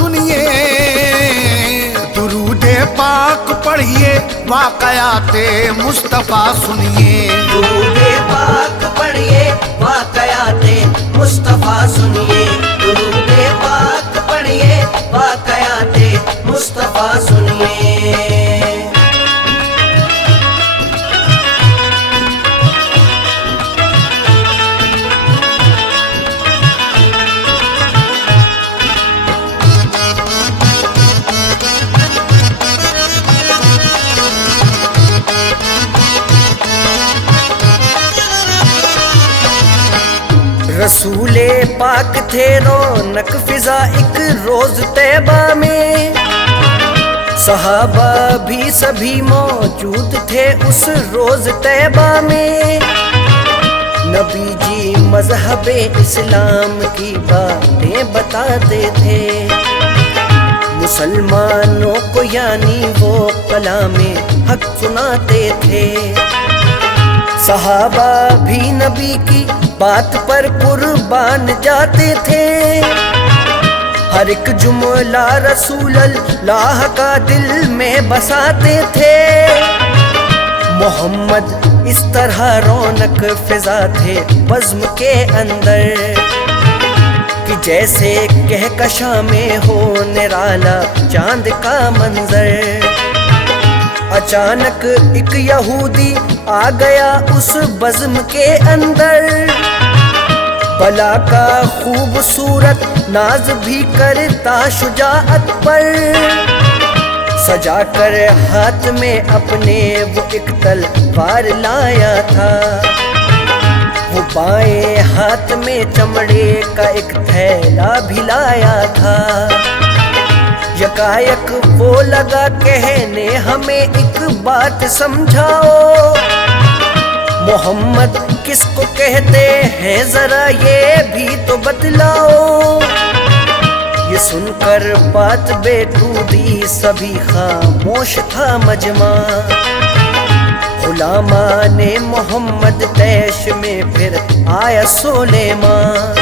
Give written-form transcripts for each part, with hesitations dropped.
سنیے، درود پاک پڑھیے، واقعات مصطفیٰ سنیے، درود پاک پڑھیے، واقعات مصطفیٰ سنیے، درود پاک پڑھیے، واقعات مصطفیٰ سنیے۔ رسول پاک تھے رونق فضا ایک روز طیبہ میں، صحابہ بھی سبھی موجود تھے اس روز طیبہ میں، نبی جی مذہب اسلام کی باتیں بتاتے تھے، مسلمانوں کو یعنی وہ کلام حق سناتے تھے، صحابہ بھی نبی کی بات پر قربان جاتے تھے، ہر ایک جملہ رسول اللہ کا دل میں بساتے تھے، محمد اس طرح رونق فضا تھے بزم کے اندر، کہ جیسے کہکشاں میں ہو نرالا چاند کا منظر، اچانک ایک یہودی آ گیا اس بزم کے اندر، بلا کا خوبصورت ناز بھی کرتا شجاعت پر، سجا کر ہاتھ میں اپنے وہ ایک تلوار لایا تھا، وہ بائیں ہاتھ میں چمڑے کا ایک تھیلا بھی لایا تھا، یکایک وہ لگا کہنے ہمیں ایک بات سمجھاؤ، محمد کس کو کہتے ہیں ذرا یہ بھی تو بتلاؤ، یہ سن کر بات بیٹھودی سبھی خاموش تھا مجمع، غلامان محمد طیش میں پھر آیا سلیمان،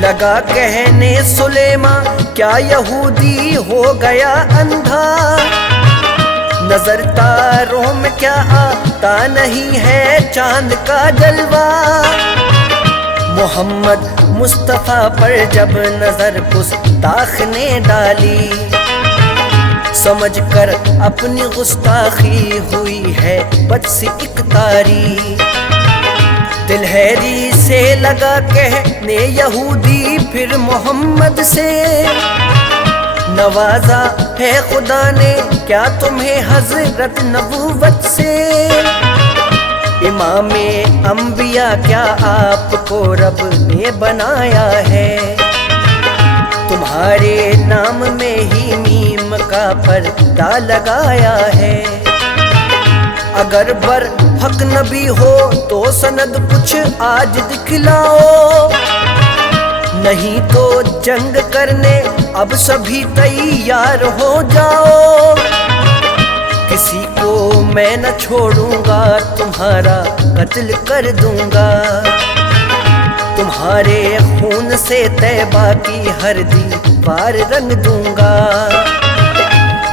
لگا کہنے سلیمان کیا یہودی ہو گیا اندھا، نظر تاروں میں کیا آتا نہیں ہے چاند کا جلوہ، محمد مصطفیٰ پر جب نظر گستاخ نے ڈالی، سمجھ کر اپنی گستاخی ہوئی ہے بد سی ایک تاری، دل حیری سے لگا کہنے یہودی پھر محمد سے، نوازا ہے خدا نے کیا تمہیں حضرت نبوت سے، امام انبیاء کیا آپ کو رب نے بنایا ہے، تمہارے نام میں ہی میم کا پردہ لگایا ہے، اگر بر حق نبی ہو تو سند کچھ آج دکھلاؤ، نہیں تو جنگ کرنے اب سبھی تیار ہو جاؤ، کسی کو میں نہ چھوڑوں گا تمہارا قتل کر دوں گا، تمہارے خون سے طیبہ کی ہر دیوار رنگ دوں گا،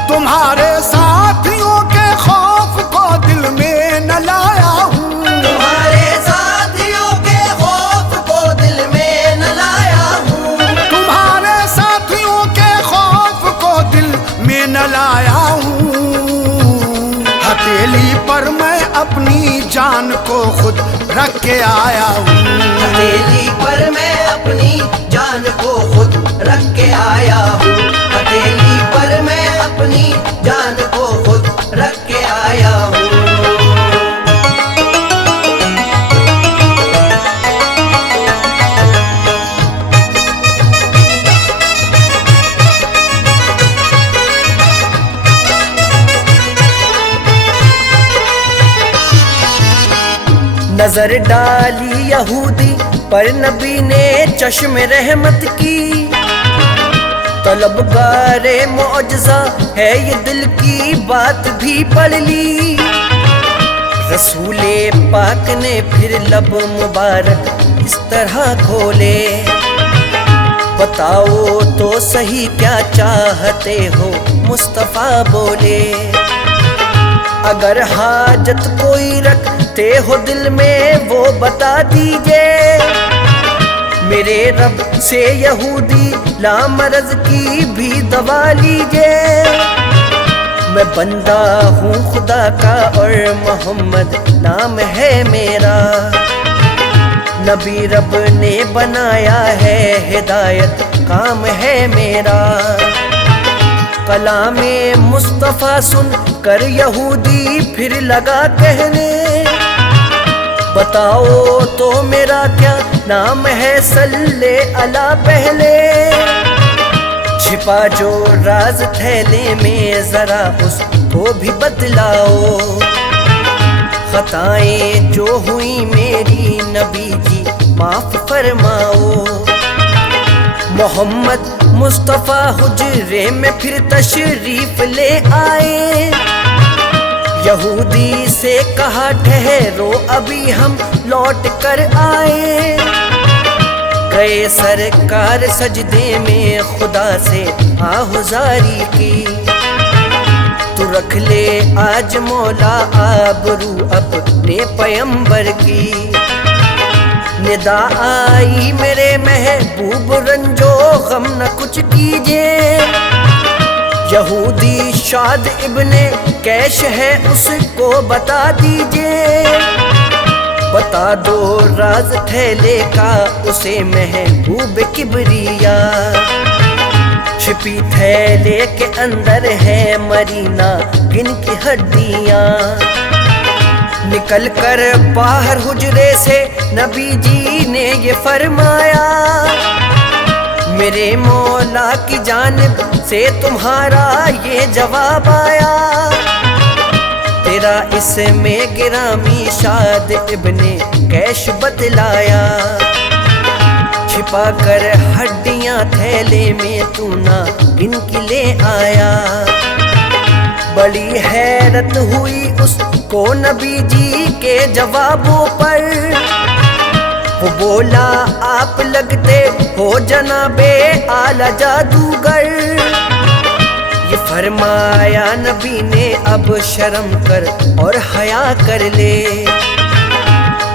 تمہارے ساتھیوں کے خوف کو دل میں نہ لایا ہوں، تمہارے ساتھیوں کے خوف کو دل میں نہ لایا ہوں، تمہارے ساتھیوں کے خوف کو دل میں نہ لایا ہوں، ہتھیلی پر میں اپنی جان کو خود رکھ کے آیا ہوں، ہتھیلی پر میں اپنی جان کو خود رکھ کے آیا ہوں، ہتھیلی پر میں اپنی جان کو خود رکھ کے آیا ہوں۔ نظر ڈالی یہودی پر نبی نے چشم رحمت کی، طلبگار معجزہ ہے یہ دل کی بات بھی پڑھ لی، رسول پاک نے پھر لب مبارک اس طرح کھولے، بتاؤ تو صحیح کیا چاہتے ہو مصطفیٰ بولے، اگر حاجت کوئی رکھتے ہو دل میں وہ بتا دیجئے، میرے رب سے یہودی لامرض کی بھی دوا لیجئے، میں بندہ ہوں خدا کا اور محمد نام ہے میرا، نبی رب نے بنایا ہے ہدایت کام ہے میرا، کلام مصطفیٰ سن کر یہودی پھر لگا کہنے، بتاؤ تو میرا کیا نام ہے صلی علی پہلے، چھپا جو راز تھیلے میں ذرا اس کو بھی بتلاؤ، خطائیں جو ہوئی میری نبی جی معاف فرماؤ، محمد مصطفیٰ حجرے میں پھر تشریف لے آئے، یہودی سے کہا ٹھہرو ابھی ہم لوٹ کر آئے، گئے سرکار سجدے میں خدا سے آہذاری کی، تو رکھ لے آج مولا آبرو اپنے پیمبر کی، ندا آئی میرے محبوب رنجو غم نہ کچھ کیجئے، یہودی شاد ابن کیش ہے اس کو بتا دیجئے، بتا دو راز تھیلے کا اسے محبوب کبریا، چھپی تھیلے کے اندر ہے مرینا گن کی ہڈیاں، نکل کر باہر حجرے سے نبی جی نے یہ فرمایا، میرے مولا کی جانب سے تمہارا یہ جواب آیا، تیرا اس میں گرامی شاد ابن کیش بتلایا، چھپا کر ہڈیاں تھیلے میں تو نہ گن کی لے آیا، بڑی حیرت ہوئی اس کو نبی جی کے جوابوں پر، وہ بولا آپ لگتے ہو جناب اعلی جادوگر، یہ فرمایا نبی نے اب شرم کر اور حیا کر لے،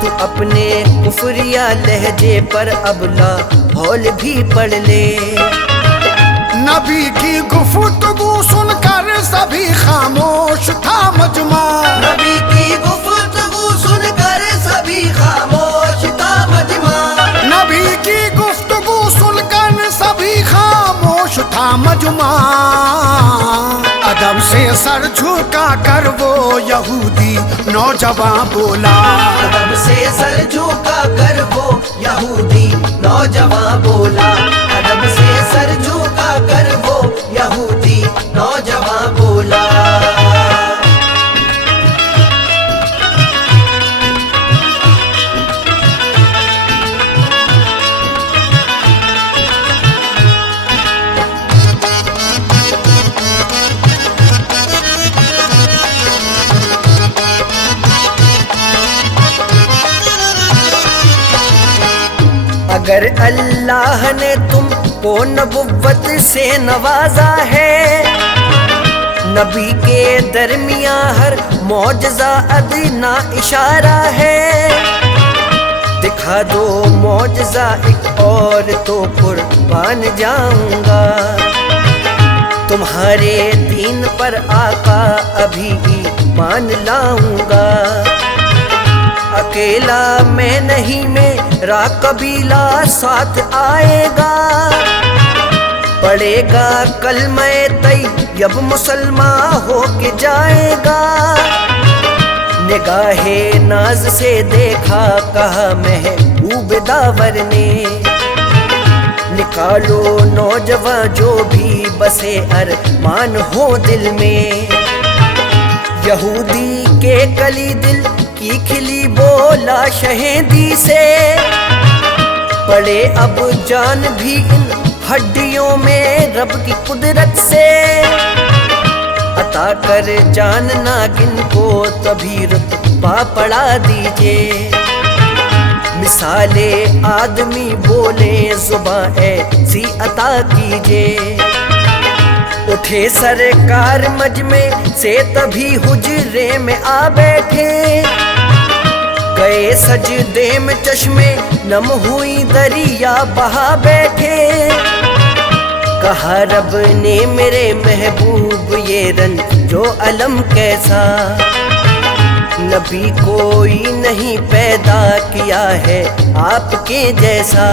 تو اپنے کفریہ لہجے پر اب لا حول بھی پڑھ لے، نبی کی گفتگو سن کر سبھی خاموش تھا مجمع، نبی کی گفتگو سن کر سبھی خاموش تھا مجمع، نبی کی گفتگو سن کر سبھی خاموش تھا مجمع، ادب سے سر جھکا کر وہ یہودی نوجوان بولا، ادب سے سر جھکا کر وہ یہودی نوجوان بولا، ادب سے سر جھکا کر وہ یہودی نوجوان بولا، اگر اللہ نے تم کو نبوت سے نوازا ہے، نبی کے درمیان ہر معجزہ ادنا اشارہ ہے، دکھا دو معجزہ ایک اور تو قربان جاؤں گا، تمہارے دین پر آقا ابھی ایمان لاؤں گا، اکیلا میں نہیں میرا قبیلہ ساتھ آئے گا، پڑھے گا کلمہ طیب مسلمان ہو کے جائے گا، نگاہ ناز سے دیکھا کہا محبوب داور نے، نکالو نوجوان جو بھی بسے ارمان ہو دل میں، یہودی کے کلی دل کی کھلی بولا شہیدی سے، پڑے اب جان بھی ان ہڈیوں میں رب کی قدرت سے، عطا کر جان ناگن کو تبھی رتبہ پڑھا دیجئے، مثال آدمی بولے زباں ایسی عطا کیجے اٹھے سرکار مجمع سے تبھی حجرے میں آ بیٹھے گئے سجدے میں چشمے نم ہوئی دریا بہا بیٹھے کہا رب نے میرے محبوب یہ رنج و علم کیسا نبی کوئی نہیں پیدا کیا ہے آپ کے جیسا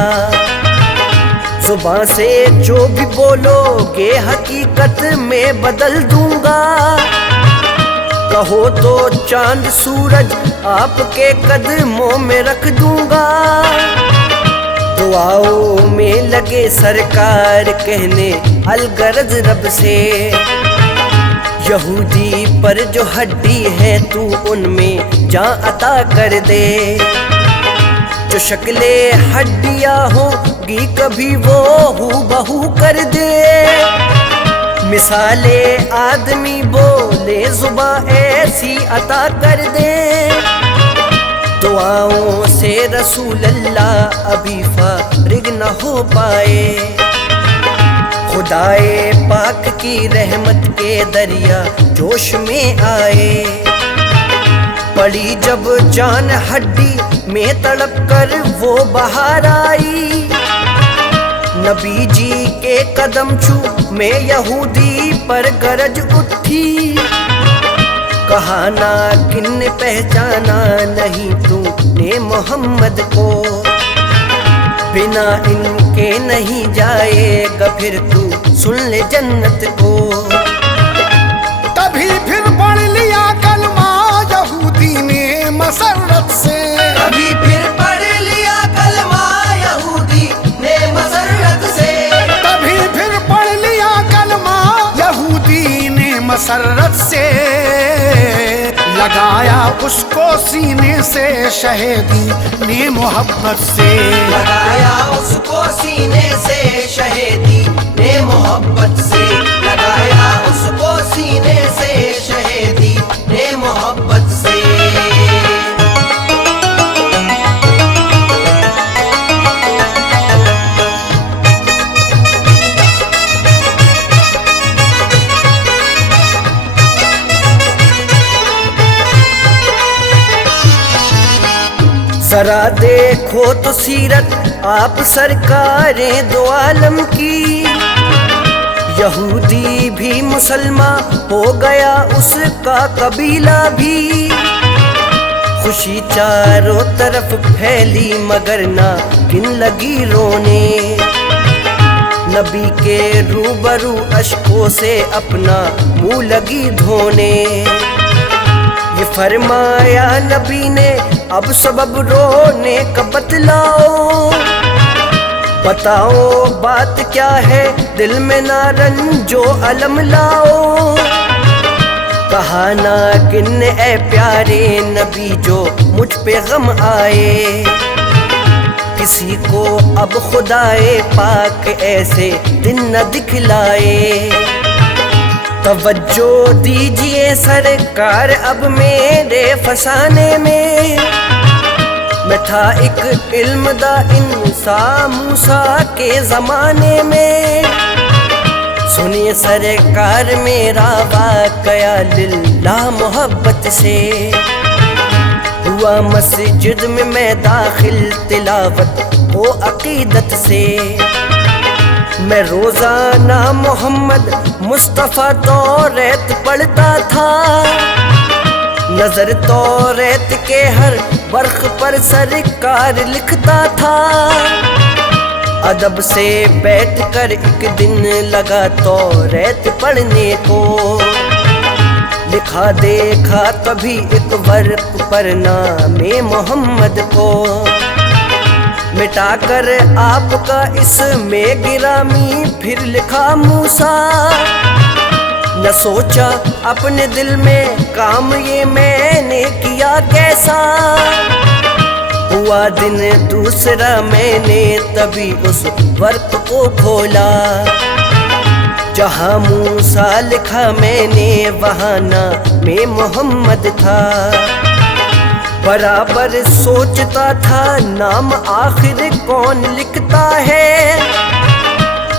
زبان سے جو بھی بولو گے حقیقت میں بدل دوں گا کہو تو چاند سورج آپ کے قدموں میں رکھ دوں گا دعاؤں میں لگے سرکار کہنے الغرض رب سے یہودی پر جو ہڈی ہے تو ان میں جان عطا کر دے جو شکل ہڈیاں ہوگی کبھی وہ ہو بہو کر دے مثال آدمی بولے زباں ایسی عطا کر دے دعاؤں سے رسول اللہ ابھی فارغ نہ ہو پائے خدائے پاک کی رحمت کے دریا جوش میں آئے پڑی جب جان ہڈی میں تڑپ کر وہ بہار آئی نبی جی کے قدم چھو میں یہودی پر گرج اٹھی کہا نا کن نے پہچانا نہیں تو نے محمد کو بنا ان کے نہیں جائے گا پھر تو سن لے جنت کو تبھی پھر پڑھ لیا کلمہ یہودی نے مسرت سے کبھی پھر پڑھ لیا کلمہ یہودی نے مسرت سے تبھی پھر پڑھ لیا کلمہ یہودی نے مسرت سے لگایا اس کو سینے سے شہیدی نے محبت سے لگایا اس کو سینے سے شہیدی نے محبت سے لگایا اس کو سینے سے شہیدی نے محبت سے ذرا دیکھو تو سیرت آپ سرکاریں دو عالم کی یہودی بھی مسلمان ہو گیا اس کا قبیلہ بھی خوشی چاروں طرف پھیلی مگر نہ کن لگی رونے نبی کے روبرو اشکوں سے اپنا منہ لگی دھونے یہ فرمایا نبی نے اب سبب رونے کا بتلاؤ بتاؤ بات کیا ہے دل میں نہ رنجو علم لاؤ کہا نا کن اے پیارے نبی جو مجھ پہ غم آئے کسی کو اب خدائے پاک ایسے دن نہ دکھلائے توجہ دیجئے سرکار اب میرے فسانے میں تھا ایک علم دا انسان موسیٰ کے زمانے میں سنیے سرکار میرا واقعہ للہ محبت سے ہوا مسجد میں داخل تلاوت ہو عقیدت سے میں روزانہ محمد مصطفیٰ توریت پڑھتا تھا نظر توریت کے ہر برخ پر سرکار لکھتا تھا ادب سے بیٹھ کر ایک دن لگا توریت پڑھنے کو لکھا دیکھا کبھی ایک ورق پر نام محمد کو مٹا کر آپ کا اس میں گرامی پھر لکھا موسیٰ نہ سوچا اپنے دل میں کام یہ میں نے کیا کیسا ہوا دن دوسرا میں نے تبھی اس ورق کو کھولا جہاں موسیٰ لکھا میں نے وہاں نام محمد تھا برابر سوچتا تھا نام آخر کون لکھتا ہے،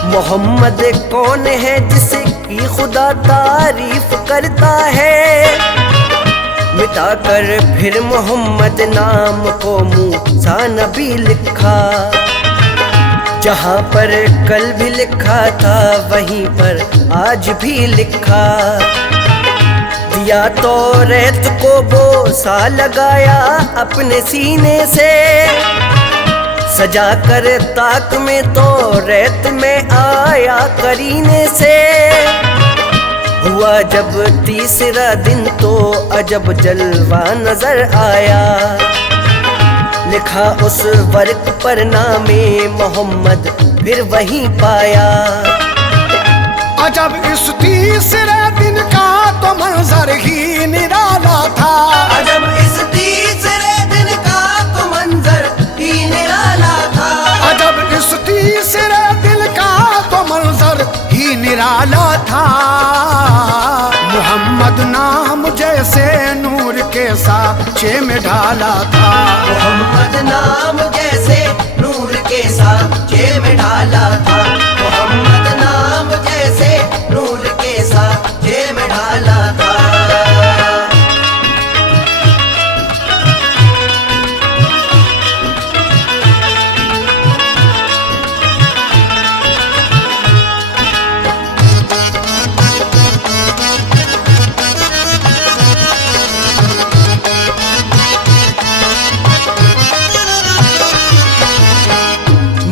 محمد کون ہے جس کی خدا تعریف کرتا ہے، مٹا کر پھر محمد نام کو موسیٰ نبی لکھا، جہاں پر کل بھی لکھا تھا وہیں پر آج بھی لکھا، دیا توریت کو بوسہ لگایا اپنے سینے سے، سجا کر طاق میں توریت میں آیا قرینے سے، ہوا جب تیسرا دن تو عجب جلوہ نظر آیا، لکھا اس ورق پر نام محمد پھر وہیں پایا، عجب اس تیسرے دن کا تو منظر ہی نرالا تھا، عجب اس تیسرے دن کا تو منظر ہی نرالا تھا، عجب اس تیسرے دن کا تو منظر ہی نرالا تھا، محمد نام جیسے نور کے سانچے میں ڈھالا تھا، محمد نام جیسے نور کے سانچے میں ڈھالا تھا، محمد نام جیسے نور کے سانچے میں ڈھالا تھا۔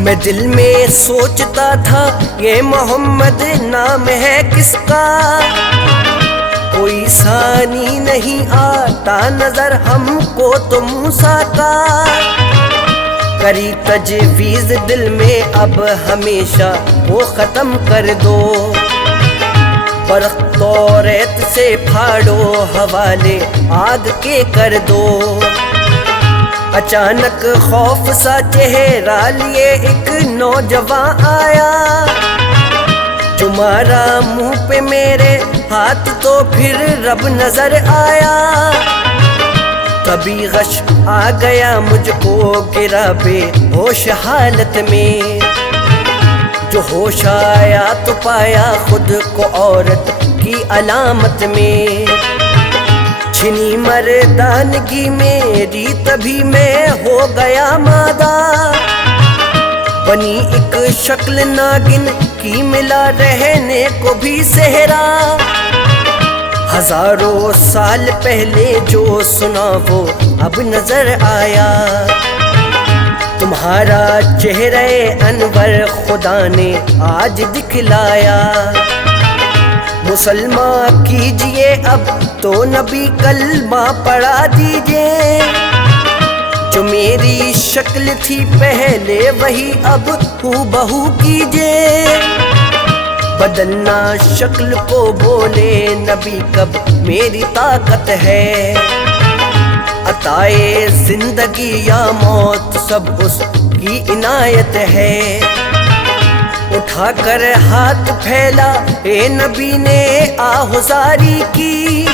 میں دل میں سوچتا تھا یہ محمد نام ہے کس کا، کوئی ثانی نہیں آتا نظر ہم کو تو موسیٰ کا، کری تجویز دل میں اب ہمیشہ وہ ختم کر دو، برق توریت سے پھاڑو حوالے آگ کے کر دو، اچانک خوف سا چہرہ لیے ایک نوجوان آیا، جو مارا منہ پہ میرے ہاتھ تو پھر رب نظر آیا، کبھی غش آ گیا مجھ کو گرا بے ہوش حالت میں، جو ہوش آیا تو پایا خود کو عورت کی علامت میں، چھنی مردانگی میری تبھی میں ہو گیا مادہ، بنی ایک شکل ناگن کی ملا رہنے کو بھی صحرا، ہزاروں سال پہلے جو سنا وہ اب نظر آیا، تمہارا چہرہ انور خدا نے آج دکھلایا، مسلمان کیجئے اب تو نبی کلمہ پڑھا دیجئے، جو میری شکل تھی پہلے وہی اب ہو بہو کیجئے، بدلنا شکل کو بولے نبی کب میری طاقت ہے، عطائے زندگی یا موت سب اس کی عنایت ہے، اٹھا کر ہاتھ پھیلا اے نبی نے آہوزاری کی،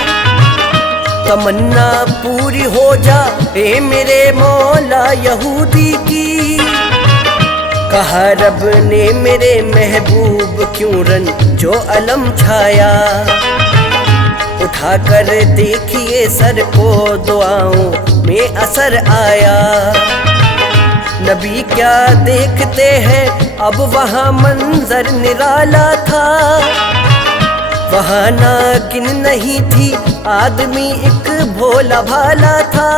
تمنا پوری ہو جا اے میرے مولا یہودی کی، کہا رب نے میرے محبوب کیوں رن جو علم چھایا، اٹھا کر دیکھیے سر کو دعاؤں میں اثر آیا، نبی کیا دیکھتے ہیں اب وہاں منظر نرالا تھا، وہاں ناگن نہیں تھی آدمی ایک بھولا بھالا تھا،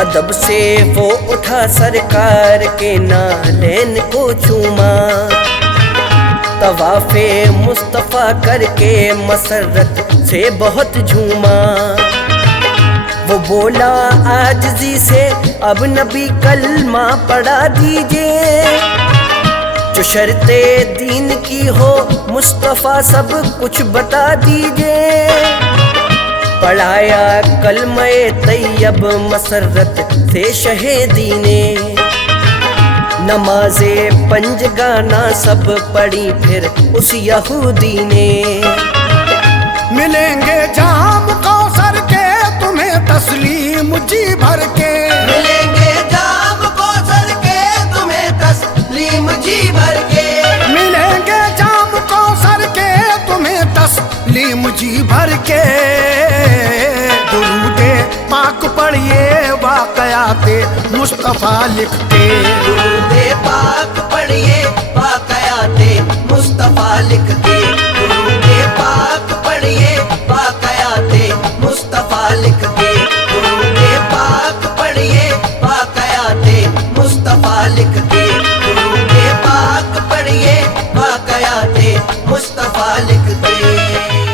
ادب سے وہ اٹھا سرکار کے نالین کو چوما، طواف مصطفیٰ کر کے مسرت سے بہت جھوما، وہ بولا عاجزی سے اب نبی کلمہ پڑھا دیجئے، جو شرط دین کی ہو مصطفیٰ سب کچھ بتا دیجئے، پڑھایا کلمہ طیب مسرت سے شہیدی نے، نماز پنج گانا سب پڑھی پھر اس یہودی نے، ملیں گے جام کوثر کے تمہیں تسلیم جی بھر کے ملیں گے جام کوثر کے تمہیں تسلیم جی بھر کے ملیں گے جام کوثر کے تمہیں تسلیم جی بھر کے درود پاک پڑھیے واقعات مصطفیٰ لکھ کے درود پاک پڑھیے واقعات مصطفیٰ لکھ کے درود پاک پڑھیے واقعات مصطفیٰ لکھ کے درود پاک پڑھیے واقعات مصطفیٰ لکھ کے درود پاک پڑھیے واقعات مصطفیٰ لکھ کے